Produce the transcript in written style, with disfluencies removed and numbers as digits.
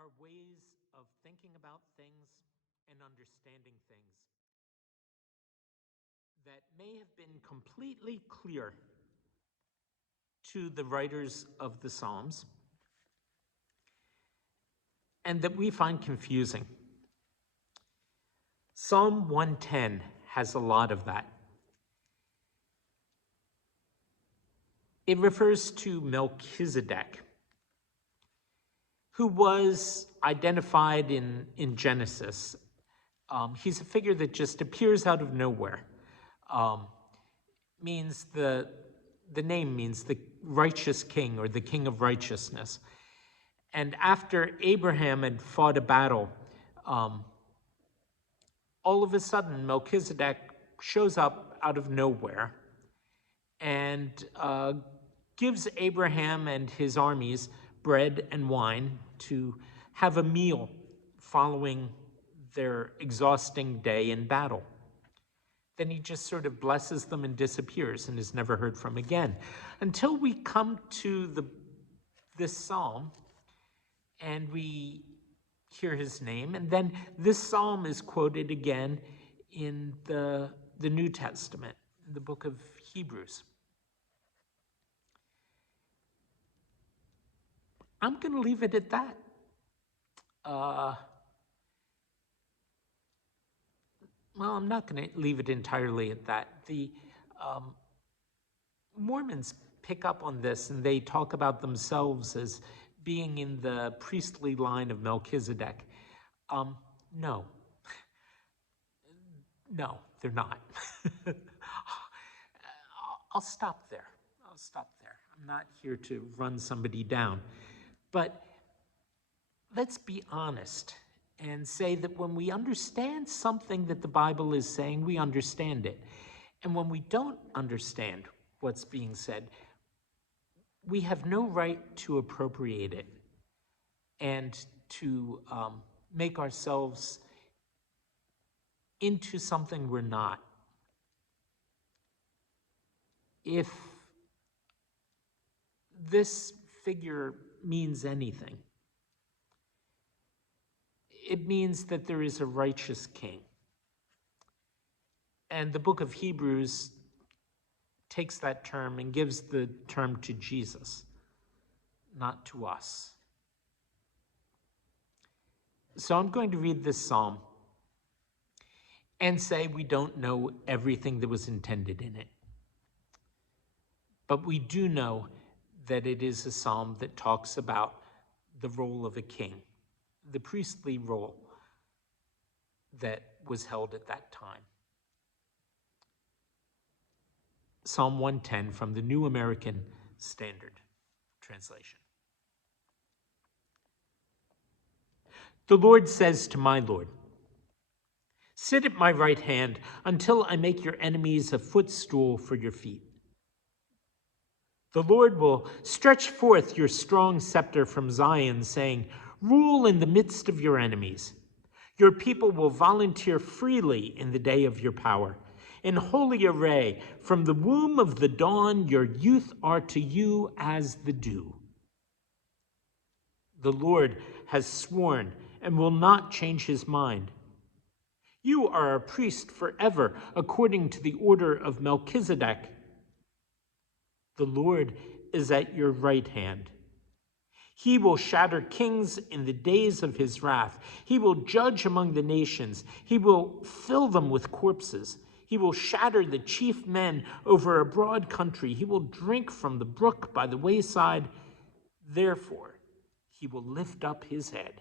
are ways of thinking about things and understanding things that may have been completely clear to the writers of the Psalms and that we find confusing. Psalm 110 has a lot of that. It refers to Melchizedek, who was identified in Genesis. He's a figure that just appears out of nowhere. Means the name means the righteous king or the king of righteousness. And after Abraham had fought a battle, all of a sudden Melchizedek shows up out of nowhere and gives Abraham and his armies bread and wine to have a meal following their exhausting day in battle. Then he just sort of blesses them and disappears and is never heard from again. Until we come to this psalm and we hear his name, and then this psalm is quoted again in the New Testament, in the book of Hebrews. I'm going to leave it at that. Well, I'm not going to leave it entirely at that. The Mormons pick up on this and they talk about themselves as being in the priestly line of Melchizedek. No. No, they're not. I'll stop there. I'm not here to run somebody down. But let's be honest and say that when we understand something that the Bible is saying, we understand it. And when we don't understand what's being said, we have no right to appropriate it and to make ourselves into something we're not. If this figure means anything, it means that there is a righteous king. And the book of Hebrews takes that term and gives the term to Jesus, not to us. So I'm going to read this psalm and say we don't know everything that was intended in it. But we do know that it is a psalm that talks about the role of a king, the priestly role that was held at that time. Psalm 110 from the New American Standard Translation. The Lord says to my Lord, sit at my right hand until I make your enemies a footstool for your feet. The Lord will stretch forth your strong scepter from Zion, saying, rule in the midst of your enemies. Your people will volunteer freely in the day of your power. In holy array, from the womb of the dawn, your youth are to you as the dew. The Lord has sworn and will not change his mind. You are a priest forever, according to the order of Melchizedek. The Lord is at your right hand. He will shatter kings in the days of his wrath. He will judge among the nations. He will fill them with corpses. He will shatter the chief men over a broad country. He will drink from the brook by the wayside. Therefore, he will lift up his head.